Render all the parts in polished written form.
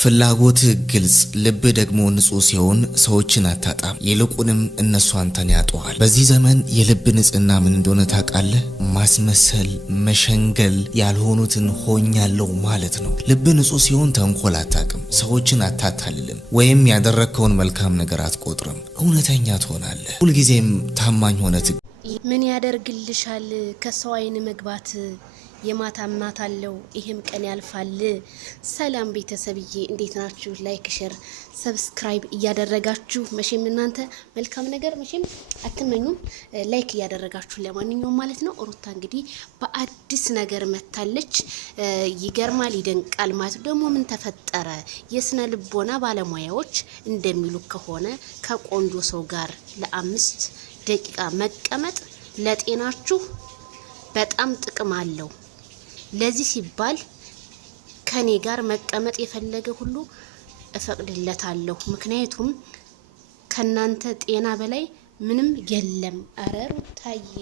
ፍላጎት ግልጽ ልብ ደግሞ ንጹህ ሲሆን ሰዎችን አታጣም፣ ይልቁንም እነሱ አንተን ያጡሃል። በዚህ ዘመን የልብ ንጽህና ምን እንደሆነ ታውቃለህ? ማስመሰል፣ መሸንገል፣ ያልሆኑትን ሆኛለሁ ማለት ነው። ልብ ንጹህ ሲሆን ተንኮል አታውቅም፣ ሰዎችን አታታልልም፣ ወይም ያደረግከውን መልካም ነገር አትቆጥርም። እውነተኛ ትሆናለህ። ሁልጊዜም ታማኝ ሆነ ምን ያደርግልሻል ከሰው አይን መግባት የማታ ማታ አለው ይሄም ቀን ያልፋል። ሰላም ቤተሰብዬ እንዴት ናችሁ? ላይክ ሼር ሰብስክራይብ እያደረጋችሁ መቼም እናንተ መልካም ነገር መቼም አትመኙም፣ ላይክ እያደረጋችሁ ለማንኛውም ማለት ነው። ሩታ እንግዲህ በአዲስ ነገር መታለች። ይገርማል፣ ይደንቃል ማለት ደግሞ ምን ተፈጠረ? የስነ ልቦና ባለሙያዎች እንደሚሉ ከሆነ ከቆንጆ ሰው ጋር ለ5 ደቂቃ መቀመጥ ለጤናችሁ በጣም ጥቅም አለው። ለዚህ ሲባል ከኔ ጋር መቀመጥ የፈለገ ሁሉ እፈቅድለታለሁ። ምክንያቱም ከናንተ ጤና በላይ ምንም የለም። አረ ሩታዬ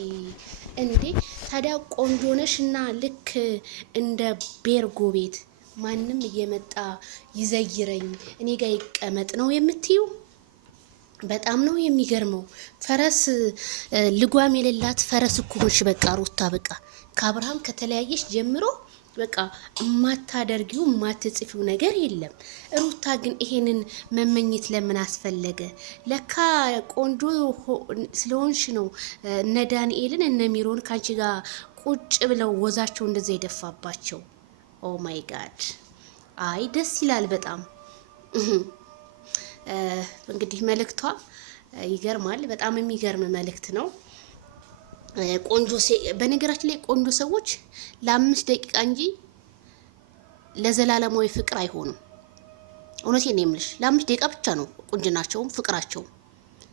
እንዴ ታዲያ ቆንጆ ነሽና ልክ እንደ ቤርጎ ቤት ማንም እየመጣ ይዘይረኝ እኔ ጋር ይቀመጥ ነው የምትዩ? በጣም ነው የሚገርመው። ፈረስ ልጓም የሌላት ፈረስ እኮ ሆንሽ። በቃ ሩታ በቃ ከአብርሃም ከተለያየሽ ጀምሮ በቃ እማታደርጊው እማትጽፊው ነገር የለም። ሩታ ግን ይሄንን መመኘት ለምን አስፈለገ? ለካ ቆንጆ ስለሆንሽ ነው እነ ዳንኤልን እነ ሚሮን ካንቺ ጋር ቁጭ ብለው ወዛቸው እንደዛ የደፋባቸው። ኦ ማይ ጋድ! አይ ደስ ይላል በጣም እንግዲህ መልእክቷ ይገርማል። በጣም የሚገርም መልእክት ነው። ቆንጆ በነገራችን ላይ ቆንጆ ሰዎች ለ5 ደቂቃ እንጂ ለዘላለማዊ ፍቅር አይሆኑም። እውነቴን ነው የምልሽ። ለ5 ደቂቃ ብቻ ነው ቁንጅናቸውም ፍቅራቸውም።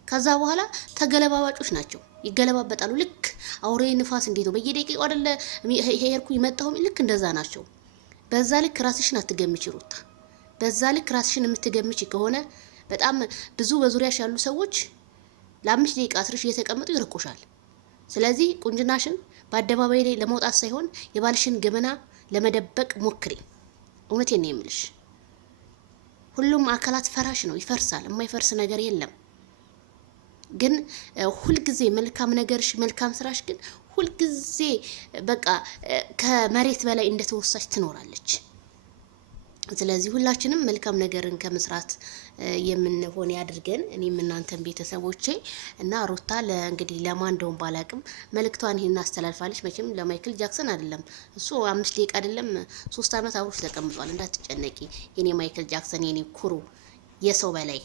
ከዛ በኋላ ተገለባባጮች ናቸው፣ ይገለባበጣሉ። ልክ አውሬ ንፋስ እንዴት ነው በየደቂቃው አይደለ ሄርኩ ይመጣው፣ ልክ እንደዛ ናቸው። በዛ ልክ ራስሽን አትገምቺ ሩታ። በዛ ልክ ራስሽን የምትገምቺ ከሆነ በጣም ብዙ በዙሪያሽ ያሉ ሰዎች ለ5 ደቂቃ አስርሽ እየተቀመጡ ይርቁሻል። ስለዚህ ቁንጅናሽን በአደባባይ ላይ ለመውጣት ሳይሆን የባልሽን ገመና ለመደበቅ ሞክሪ። እውነቴን ነው የምልሽ። ሁሉም አካላት ፈራሽ ነው፣ ይፈርሳል። የማይፈርስ ነገር የለም። ግን ሁልጊዜ መልካም ነገርሽ መልካም ስራሽ ግን ሁልጊዜ በቃ ከመሬት በላይ እንደተወሳች ትኖራለች። ስለዚህ ሁላችንም መልካም ነገርን ከመስራት የምንሆን ያድርገን። እኔም እናንተን ቤተሰቦቼ እና ሩታ እንግዲህ ለማን እንደሆነ ባላቅም መልእክቷን ይሄን አስተላልፋለች። መቼም ለማይክል ጃክሰን አይደለም እሱ 5 ደቂቃ አይደለም 3 አመት አብሮሽ ተቀምጧል። እንዳትጨነቂ የኔ ማይክል ጃክሰን የኔ ኩሩ የሰው በላይ